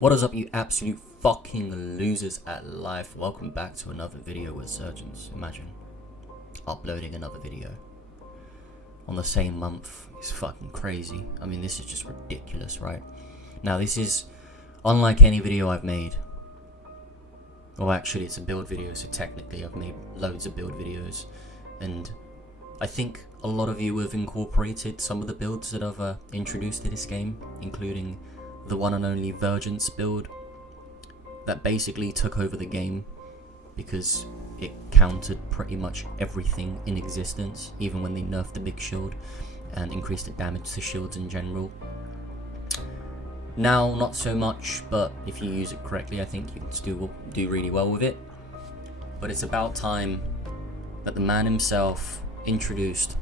What is up, you absolute fucking losers at life? Welcome back to another video with Surgeons. Imagine uploading another video on the same month. It's fucking crazy. I mean, this is just ridiculous, right? Now, this is unlike any video I've made. Well, actually, it's a build video, so technically I've made loads of build videos. And I think a lot of you have incorporated some of the builds that I've introduced to this game, including the one and only Vergence build that basically took over the game because it countered pretty much everything in existence, even when they nerfed the big shield and increased the damage to shields in general. Now, not so much, but if you use it correctly, I think you can still do really well with it. But it's about time that the man himself introduced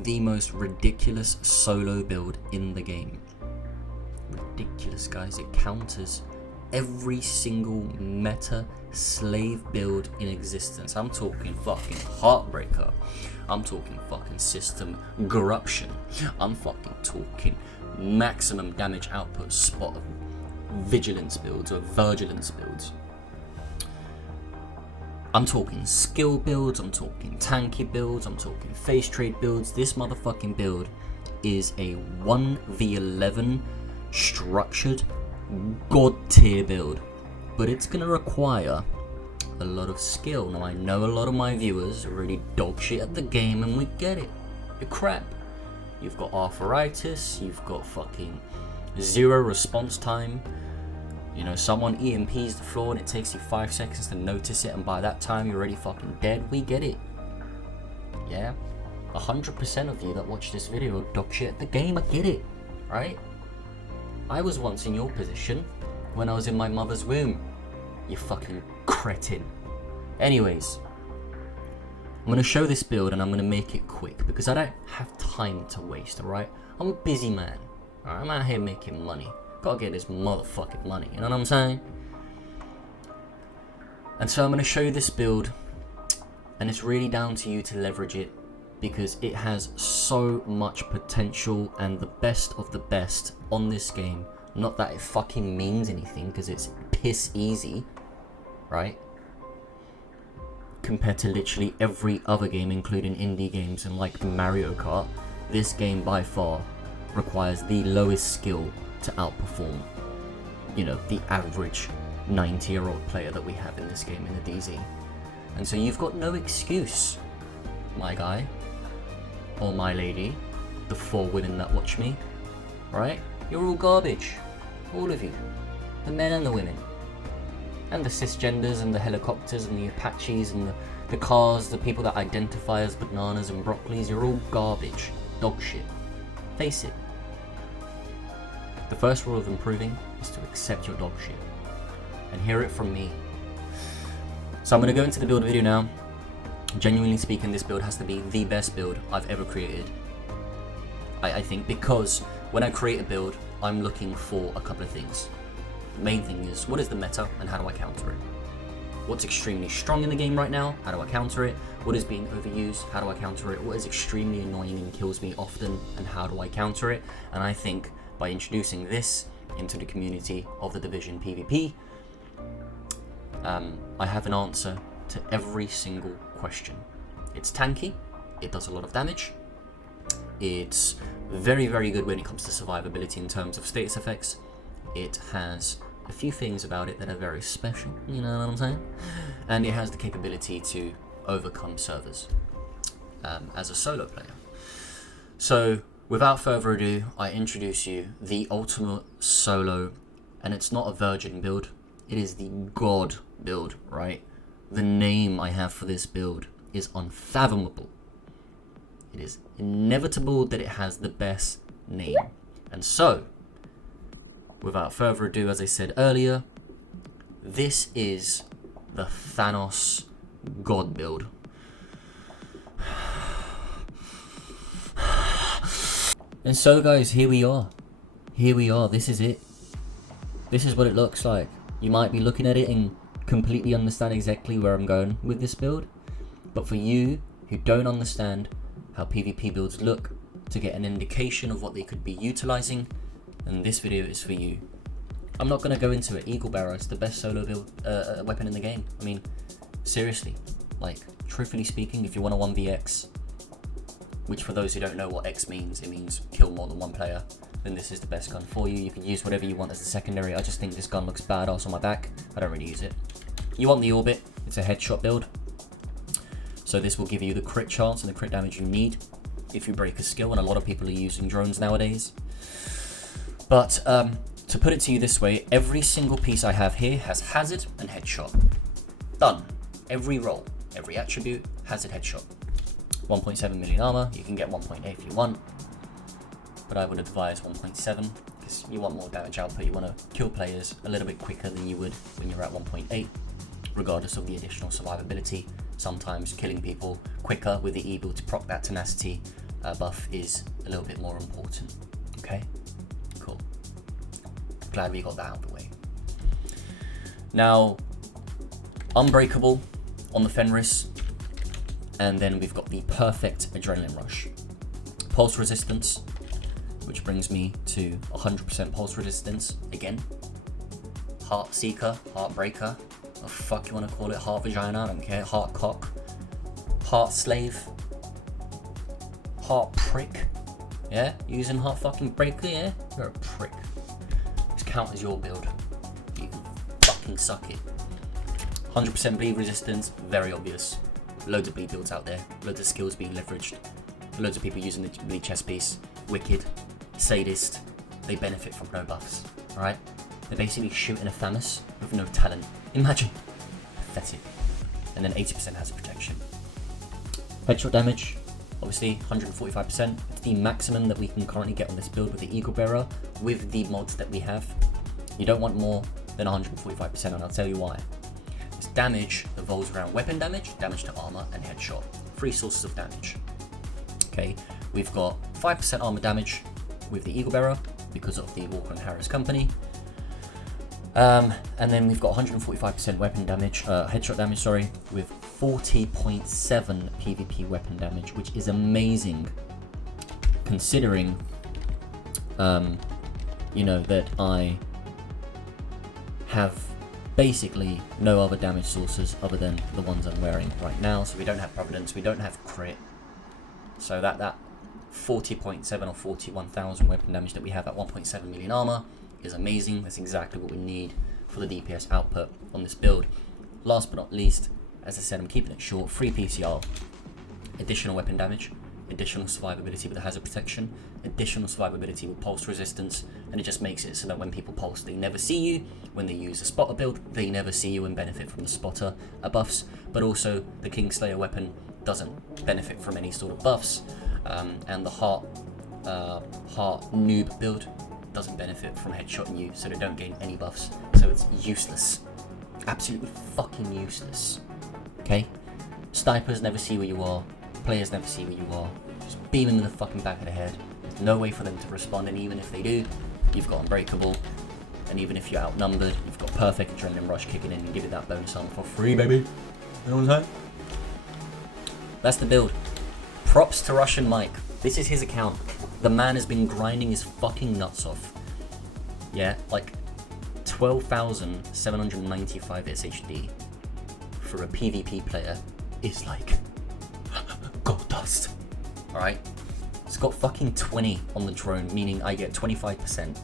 the most ridiculous solo build in the game. Ridiculous, guys. It counters every single meta slave build in existence. I'm talking fucking Heartbreaker. I'm talking fucking system corruption. I'm fucking talking maximum damage output spot vigilance builds or vigilance builds. I'm talking skill builds, I'm talking tanky builds, I'm talking face trade builds. This motherfucking build is a 1v11 structured god tier build, but it's gonna require a lot of skill. Now, I know a lot of my viewers are really dog shit at the game, and we get it. You're crap. You've got arthritis, you've got fucking zero response time. You know, someone EMPs the floor and it takes you 5 seconds to notice it, and by that time you're already fucking dead. We get it. Yeah, 100% of you that watch this video are dog shit at the game. I get it, right? I was once in your position when I was in my mother's womb, you fucking cretin. Anyways, I'm going to show this build and I'm going to make it quick because I don't have time to waste, alright? I'm a busy man, alright? I'm out here making money. Gotta get this motherfucking money, you know what I'm saying? And so I'm going to show you this build, and it's really down to you to leverage it because it has so much potential and the best of the best on this game. Not that it fucking means anything because it's piss easy, right? Compared to literally every other game, including indie games and like Mario Kart, this game by far requires the lowest skill to outperform, you know, the average 90-year-old player that we have in this game in the DZ. And so you've got no excuse, my guy, or my lady, the 4 women that watch me, right? You're all garbage, all of you, the men and the women, and the cisgenders and the helicopters and the Apaches and the cars, the people that identify as bananas and broccolis. You're all garbage, dog shit. Face it. The first rule of improving is to accept your dog shit, and hear it from me. So I'm going to go into the build video now. Genuinely speaking, this build has to be the best build I've ever created. I think because when I create a build, I'm looking for a couple of things. The main thing is, what is the meta and how do I counter it? What's extremely strong in the game right now? How do I counter it? What is being overused? How do I counter it? What is extremely annoying and kills me often? And how do I counter it? And I think by introducing this into the community of the Division PvP, I have an answer to every single question. It's tanky, it does a lot of damage, it's very, very good when it comes to survivability in terms of status effects. It has a few things about it that are very special, you know what I'm saying? And it has the capability to overcome servers as a solo player. So without further ado, I introduce you the ultimate solo, and it's not a virgin build, it is the god build, right? The name I have for this build is unfathomable. It is inevitable that it has the best name. And so, without further ado, as I said earlier, this is the Thanos God build. And so, guys, here we are. Here we are. This is it. This is what it looks like. You might be looking at it and completely understand exactly where I'm going with this build, but for you who don't understand how PvP builds look, to get an indication of what they could be utilizing, then this video is for you. I'm not going to go into it. Eagle Bearer is the best solo build weapon in the game. I mean, seriously, like, truthfully speaking, if you want a 1vx, which for those who don't know what X means, it means kill more than one player, then this is the best gun for you. You can use whatever you want as a secondary. I just think this gun looks badass on my back. I don't really use it. You want the Orbit. It's a headshot build. So this will give you the crit chance and the crit damage you need if you break a skill, and a lot of people are using drones nowadays. But to put it to you this way, every single piece I have here has hazard and headshot. Done. Every roll, every attribute, hazard, headshot. 1.7 million armor, you can get 1.8 if you want, but I would advise 1.7 because you want more damage output. You want to kill players a little bit quicker than you would when you're at 1.8, regardless of the additional survivability. Sometimes killing people quicker with the E build to proc that tenacity buff is a little bit more important. Okay, cool. Glad we got that out of the way. Now, Unbreakable on the Fenris, and then we've got the perfect Adrenaline Rush. Pulse Resistance, which brings me to 100% pulse resistance again. Heart Seeker, Heartbreaker, what the fuck you want to call it, Heart Vagina, I don't care, Heart Cock, Heart Slave, Heart Prick, yeah? Using Heart fucking Breaker, yeah? You're a prick. Just count as your build. You can fucking suck it. 100% bleed resistance, very obvious. Loads of bleed builds out there, loads of skills being leveraged, loads of people using the bleed chest piece. Wicked, sadist, they benefit from no buffs, alright? They're basically shooting a Thanos with no talent. Imagine. Pathetic. And then 80% hazard protection. Headshot damage, obviously 145%. It's the maximum that we can currently get on this build with the Eagle Bearer with the mods that we have. You don't want more than 145%, and I'll tell you why. This damage revolves around weapon damage, damage to armor, and headshot. 3 sources of damage. Okay, we've got 5% armor damage with the Eagle Bearer because of the Walker and Harris company. And then we've got 145% weapon damage, headshot damage, sorry, with 40.7 PvP weapon damage, which is amazing considering, you know, that I have basically no other damage sources other than the ones I'm wearing right now. So we don't have Providence, we don't have crit. So that 40.7 or 41,000 weapon damage that we have at 1.7 million armor is amazing. That's exactly what we need for the DPS output on this build. Last but not least, as I said, I'm keeping it short. Free PCR, additional weapon damage, additional survivability with the hazard protection, additional survivability with pulse resistance, and it just makes it so that when people pulse, they never see you. When they use a spotter build, they never see you and benefit from the spotter buffs. But also, the Kingslayer weapon doesn't benefit from any sort of buffs, and the Heart Noob build doesn't benefit from headshotting you, so they don't gain any buffs. So it's useless, absolutely fucking useless. Okay, snipers never see where you are, players never see where you are. Just beam them in the fucking back of the head. There's no way for them to respond, and even if they do, you've got Unbreakable. And even if you're outnumbered, you've got perfect Adrenaline Rush kicking in and give you that bonus armor for free, baby. You know what I'm saying? That's the build. Props to Russian Mike. This is his account. The man has been grinding his fucking nuts off. Yeah, like 12,795 SHD for a PvP player is like gold dust. Alright? It's got fucking 20 on the drone, meaning I get 25%,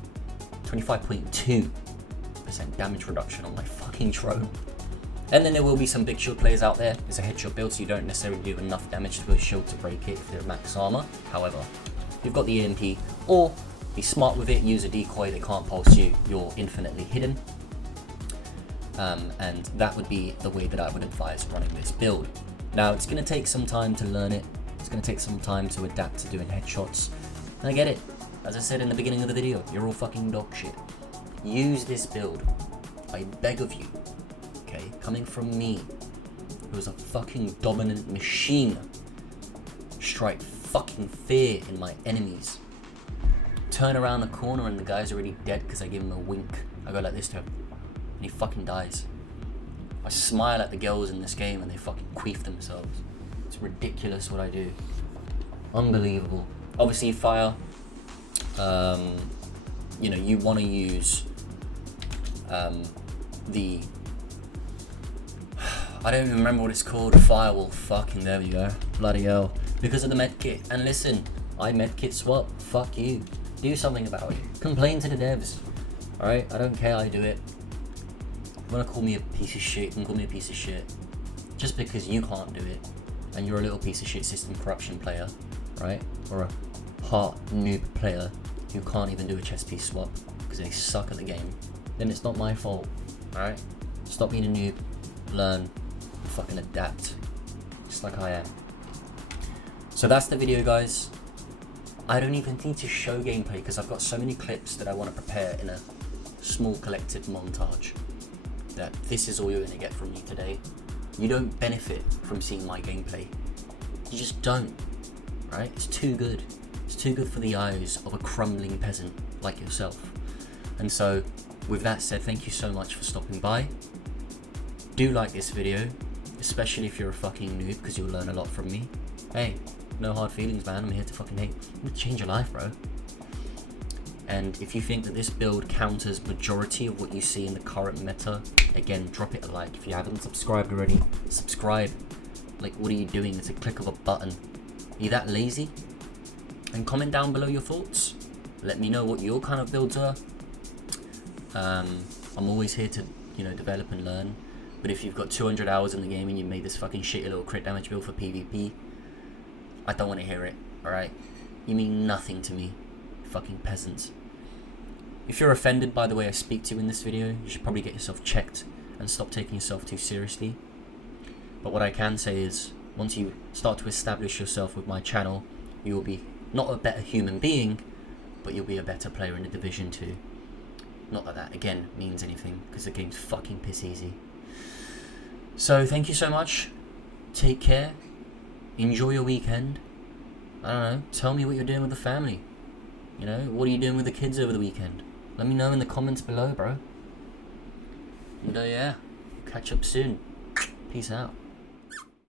25.2% damage reduction on my fucking drone. And then there will be some big shield players out there. It's a headshot build, so you don't necessarily do enough damage to a shield to break it if they're max armor. However, if you've got the EMP, or be smart with it, use a decoy, they can't pulse you, you're infinitely hidden. And that would be the way that I would advise running this build. Now, it's going to take some time to learn it. It's going to take some time to adapt to doing headshots. And I get it. As I said in the beginning of the video, you're all fucking dog shit. Use this build. I beg of you. Okay, coming from me, who is a fucking dominant machine. Strike fucking fear in my enemies. Turn around the corner and the guy's already dead because I give him a wink. I go like this to him, and he fucking dies. I smile at the girls in this game and they fucking queef themselves. It's ridiculous what I do. Unbelievable. Obviously fire, you know, you want to use the I don't even remember what it's called. Firewall. Fucking there we go. Bloody hell. Because of the medkit. And listen, I medkit swap. Fuck you. Do something about it. Complain to the devs. Alright? I don't care. I do it. You wanna call me a piece of shit? You can call me a piece of shit. Just because you can't do it, and you're a little piece of shit system corruption player, right? Or a heart noob player who can't even do a chess piece swap because they suck at the game, then it's not my fault. Alright? Stop being a noob. Learn. Fucking adapt. Just like I am. So that's the video, guys. I don't even need to show gameplay because I've got so many clips that I want to prepare in a small collective montage that this is all you're going to get from me today. You don't benefit from seeing my gameplay. You just don't, right? It's too good. It's too good for the eyes of a crumbling peasant like yourself. And so, with that said, thank you so much for stopping by. Do like this video, especially if you're a fucking noob, because you'll learn a lot from me. Hey, no hard feelings, man. I'm here to fucking hate. I'm gonna change your life, bro. And if you think that this build counters majority of what you see in the current meta, again, drop it a like. If you haven't subscribed already, subscribe. Like, what are you doing? It's a click of a button. Are you that lazy? And comment down below your thoughts. Let me know what your kind of builds are. I'm always here to, develop and learn. But if you've got 200 hours in the game and you made this fucking shitty little crit damage build for PvP, I don't want to hear it, alright? You mean nothing to me, fucking peasants. If you're offended by the way I speak to you in this video, you should probably get yourself checked and stop taking yourself too seriously. But what I can say is, once you start to establish yourself with my channel, you will be not a better human being, but you'll be a better player in the Division 2. Not that that, again, means anything, because the game's fucking piss easy. So, thank you so much. Take care. Enjoy your weekend. I don't know, tell me what you're doing with the family. What are you doing with the kids over the weekend? Let me know in the comments below, bro. And yeah, catch up soon. Peace out.